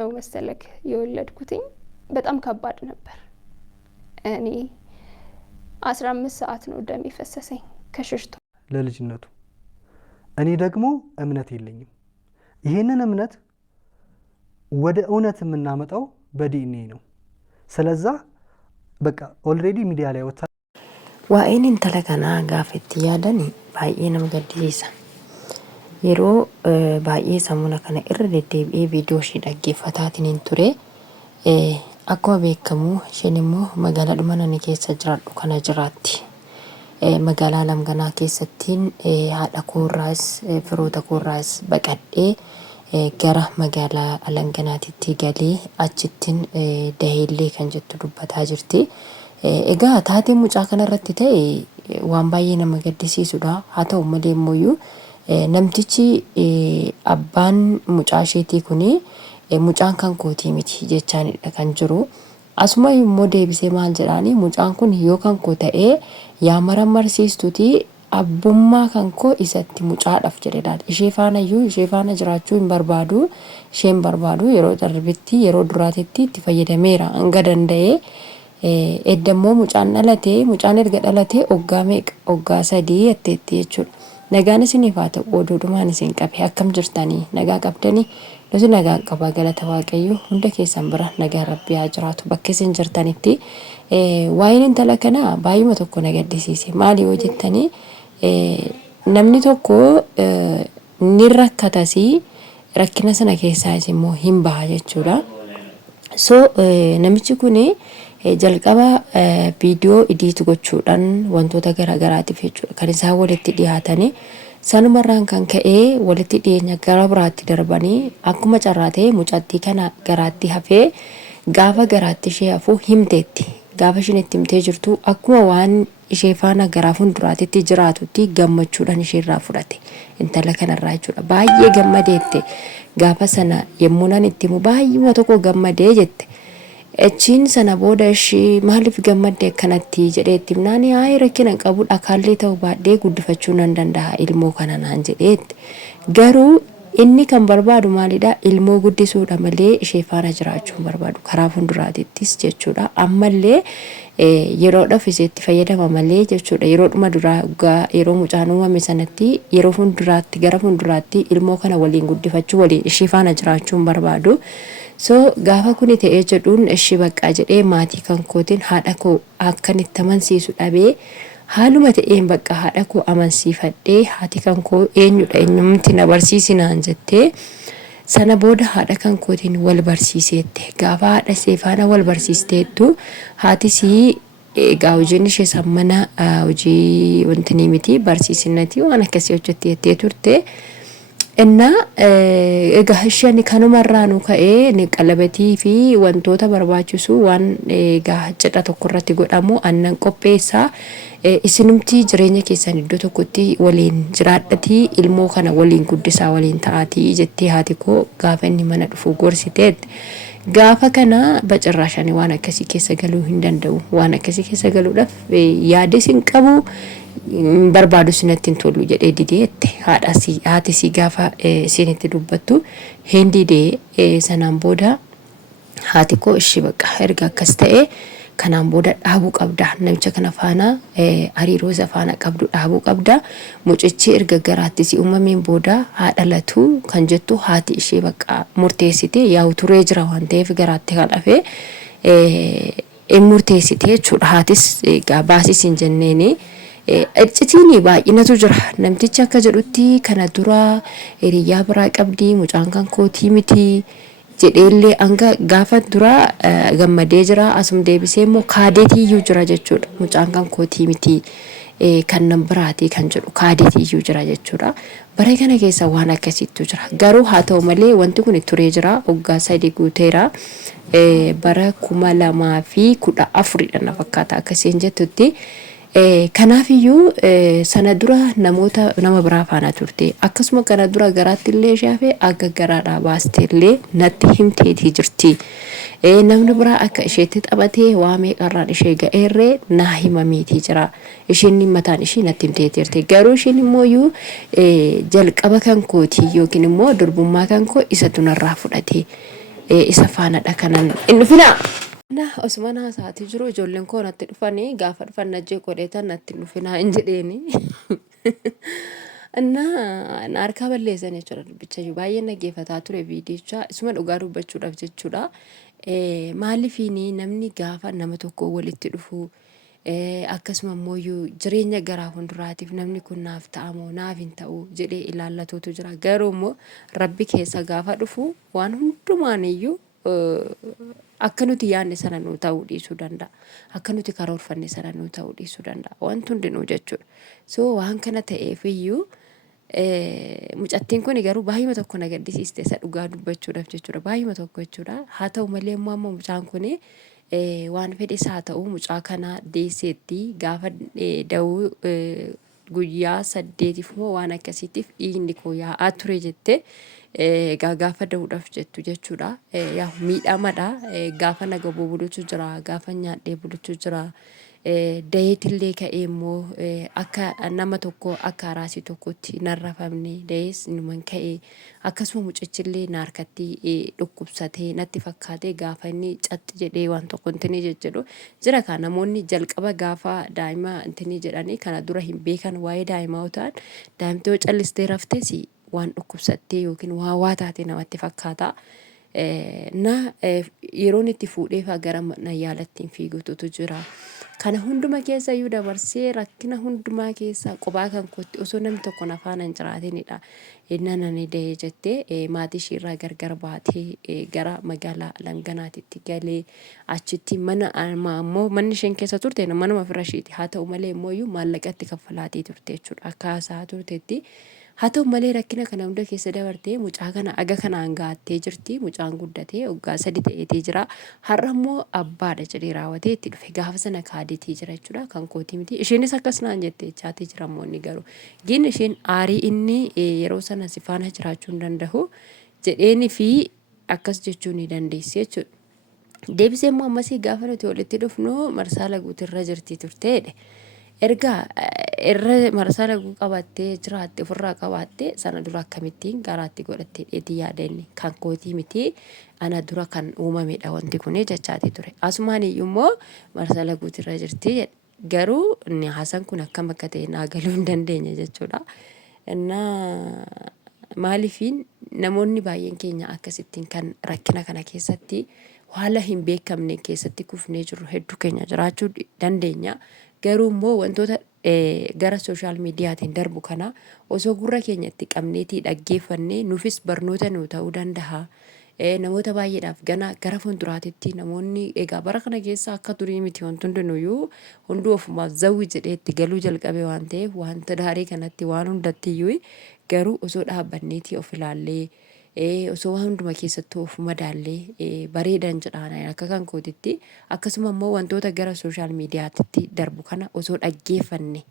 ነው መሰለክ የወለድኩትኝ በጣም ከባድ ነበር። እኔ 15 ሰዓት ነው ደም የፈሰሰኝ ከሽሽቶ ለልጅነቱ። እኔ ደግሞ እምነት የለኝም። ይሄንን እምነት ወደ እውነት የምናመጣው በዲኤንኤ ነው። ስለዛ በቃ ኦልሬዲ ሚዲያ ላይ ወጣ ዋኢን እንተለከና ጋፍት ያደኒ ባይኤ ነም ገዲሳ yeroo baay'ee sammuna kana irra deddeebi'ee viidiyoo ishee dhaggeeffataatiin ture. Akkuma beekamu isheen immoo magaalaa dhumanani keessa jiraadhu kana jiraatti. Magaalaa Lamganaa keessattiin haadha koorraas firoota koorraas baqadhee gara magaalaa Alanganaatitti galee achittiin daheellee kan jettu dubbataa jirti. Egaa taatee mucaa kanarratti ta'e waan baay'ee nama gaddisiisudha. Haa ta'u malee immoo namtichi abbaan mucaa isheetii kuni mucaan kan kootii miti jechaanidha kan jiru. Asuma immoo deebisee maal jedhaani mucaan kun yoo kan koo ta'ee yaa mararsiistuti abbummaa kan koo isatti mucaadhaaf jedhedha. Ishee faana jiraachuu hin barbaadu. Isheen barbaadu yeroo darbitti yeroo duraatitti itti fayyadameera hanga danda'ee. Eddammoo mucaan erga dhalatee waggaa meeqa waggaa 3 atteetti jechuudha. Nagaan isiniif haa ta'u oduudhumaan isin qabe akkam jirtanii nagaa qabdanii nuti nagaa qabaa galata waaqayyo hunda keessan bira nagaa rabbii haa jiraatu bakka isin jirtanitti. Waa'een intala kanaa baay'uma tokko na gaddisiise maali yoo jettanii namni tokko ni rakkatasii rakkina sana keessaas immoo hin baha jechuudha. So namichi kuni jalqaba viidiyoo idiit gochuudhaan wantoota garaagaraatiif jechuudha kan isaan walitti dhiyaatanii sanumarraan kan ka'ee walitti dhiyeenya gara biraatti darbanii akkuma carraa ta'e mucattii kana garaatti hafee gaafa garaatti ishee hafuu himteetti. Gaafa isheen itti himtee jirtu akkuma waan ishee faana garaa fuulduraatti jiraatutti gammachuudhaan isheerraa fudhate intala kanarraa jechuudha. Baay'ee gammadeette gaafa sana yemmuu nan itti himu baay'uma tokko gammadee jette. Echiin sana booda ishee maaliif gammadde akkanatti jedheetti himnaani rakkina qabu dhakaallee ta'uu baadhee guddifachuu nan danda'a ilmoo kana naan jedheetti. Garuu inni kan barbaadu maalidha ilmoo guddisuudha malee ishee faana jiraachuu hin barbaadu karaa fuulduraattis jechuudha. Ammallee yeroodhaaf iseetti fayyadama malee jechuudha. Yeroodhuma duraa yeroo mucaan uumame sanatti yeroo fuulduraatti gara fuulduraatti ilmoo kana waliin guddifachuu waliin ishee faana jiraachuu hin barbaadu. So gaafa kuni ta'ee jedhuun ishee baqqaa jedhee maatii kan kootiin haadha koo akkan itti amansiisu dhabee haaluma ta'een bakka haadha koo amansiifadhee haati kan koo eenyudha eenyumti na barsiisinaan jettee sana booda haadha kan kootiin wal barsiiseette. Gaafa haadha ishee faana wal barsiisteettu haatisii egaa hojiin ishee sammana hojii wanti ni miti barsiisinati waan akkasii hojjettee turte. Inna egaa isheen kanumarraa nu ka'ee ni qalabatii fi wantoota barbaachisu waan egaa cidha tokko irratti godhamu aannan qopheessaa isinumti jireenya keessan iddoo tokkotti waliin jiraadhatii ilmoo kana waliin guddisaa waliin ta'aatii jettee haati koo gaafa inni mana dhufu gorsiteetti. Gaafa kana bacirraashanii waan akkasii keessa galuu hin danda'u. Waan akkasii keessa galuudhaaf yaadis hin qabu. Barbaadu sinatti hin tolu jedhee dideette haati si gaafa isinitti dubbattu hin didee sanaan booda haati koo ishee baqa erga akkas ta'e kanaan booda dhaabuu qabda namicha kana faana hariiroo isa faana qabdu dhaabuu qabda mucichi erga garaatti si uumameen booda haadhalatu kan jettu haati ishee baqa murteessite yaa'u turee jira waan ta'eef garaatti kan hafe murteessite jechuudha. Haatis baasiis hin jenneeni. Iccitiin baay'inatu jira namtichi akka jedhutti kana dura hiriyaa biraa qabdi mucaan kan kootii miti jedheellee hanga gaafa dura gammadee jira asum deebisee immoo kaadeetiyyuu jira jechuudha. Mucaan kan kootii miti kan nan biraati kan jedhu kaadeetiyyuu jira jechuudha. Bara kana keessa waan akkasiitu jira. Garuu haa ta'u malee wanti kun turee jira waggaa 3 guuteera. Bara 2014 na fakkaata akkasiin jettutti. Kanaafiyyuu sana dura nama biraa faana turte akkasuma kana dura garaatti illee shaafe akka garaadhaa baasteellee natti himteetii jirti. Namni biraa akka isheetti taphatee waa meeqarraan ishee ga'eerree naa himameetii jira. Isheen mataan ishee natti himteetii jirti. Garuu isheen immoo jalqaba kan kooti yookiin immoo durbummaa kan koo isa tunarraa fudhate. isa faanadha kanan hin dhufina. Na Osman haasaati jiru ijoolleen koo natti dhufanii gaafa dhufan najjee godheetan natti dhufinaa hin jedheeni. እና harka balleessan jechuudha dubbichayyuu baay'ee naggeeffataa ture viidiyichaa isuma dhugaa dubbachuudhaaf jechuudha. Maaliifiini namni gaafa nama tokko walitti dhufu akkasuma immoo jireenya garaa fuulduraatiif namni kun naaf ta'amoo naaf hin ta'u jedhee ilaallatuutu jira. Garuu immoo rabbi keessa gaafa dhufu waan hundumaaniyyuu akka nuti yaadne sana nuu ta'uu dhiisuu danda'a. Akka nuti karoorfanne sana nuu ta'uu dhiisuu danda'a. Wanti hundinuu jechuudha. So waan kana ta'eefiyyuu mucattiin kun garuu baay'ima tokko na gaddisiiste isa dhugaa dubbachuudhaaf jechuudha. Baay'ima tokko jechuudha. Haa ta'u malee immoo amma mucaan kun waan fedhes haa ta'u mucaa kana deesseetti gaafa da'uu guyyaa 8 moo waan akkasiitiif dhiigni koo yaa'aa ture jettee gaafa da'uudhaaf jettu jechuudha. Yaa miidhamadha. Gaafa naga bulutu jira. Gaafa nyaadhee bulutu jira. Dayeetillee ka'ee immoo akka nama tokko akka araasii tokkotti narrafamne dayees numan ka'ee akkasuma mucichillee na harkatti dhukkubsatee natti fakkaatee gaafa inni catti jedhee waan tokko intini jedhu jira. Kan namoonni jalqaba gaafa daa'ima intini jedhanii kana dura hin beekan waa'ee daa'imaa ta'an daa'imtoo callistee raftees waan dhukkubsattee yookiin waa taate namatti fakkaata. Na yeroon itti fuudheefaa gara mana yaalattiin fiigututu jira. Kana hunduma keessa iyyuu dabarsee rakkina hundumaa keessa qophaa kan kootti osoo namni tokko na faana hin jiraatinidha. Nani da'ee jettee maatii ishiirraa gargar baatee gara magaalaa Langanaatitti galee achitti mana ammoo manni isheen keessa turte manuma fira ishiiti. Haa ta'u malee immoo maallaqatti kaffalaatii turte jechuudha. Akka haasaa turteetti. Haa ta'u malee rakkina kana hunda keessa dabartee mucaa kana aga kanaan gaattee jirti. Mucaan guddatee waggaa 3 ta'eetee jira. Har'a immoo abbaadha jedhee raawwatee itti dhufe gaafa sana kaadeetii jira jechuudha. Kan kootii miti. Isheenis akkas naan jettee chaatee jira moonni garuu. Gin isheen aarii inni yeroo sana si faana jiraachuu hin danda'u jedheeni fi akkas jechuu ni dandeessi jechuudha. Deebisee immoo ammasii gaafa nuti walitti dhufnu marsaa laguutirra jirti turteedha. Erga irra marsaa laguu qabattee jiraatte ofirraa qabaatte sana dura akkamittiin garaatti godhattee dheetii yaadanni kan kootii miti ana dura kan uumamedha wanti kun jechaati ture. Asumaan iyyuu immoo marsaa laguutirra jirti garuu inni haasan kun akkam akka ta'e naa galuu hin dandeenye jechuudha. Maaliifiin namoonni baay'een keenya akkasittiin kan rakkina kana keessatti haala hin beekamne keessatti kufnee jirru hedduu keenya jiraachuu dandeenya. Garuu immoo wantoota gara sooshaal miidiyaatiin darbu kana osoo gurra keenyatti qabneetii dhaggeeffannee nuufis barnoota nuu ta'uu danda'a. Namoota baay'eedhaaf gara fuulduraatitti namoonni egaa bara kana keessa akka durii miti wanti hundinuyyuu hunduu ofumaaf zawwi jedhee itti galuu jalqabe waan ta'eef wanta daarii kanatti waan hundattiyyuu garuu osoo dhaabbanneetii of ilaallee osoo waan hunduma keessattuu of madaallee bareedan jedhaan akka kan kootitti akkasuma immoo wantoota gara sooshaal miidiyaatti darbu kana osoo dhaggeeffanne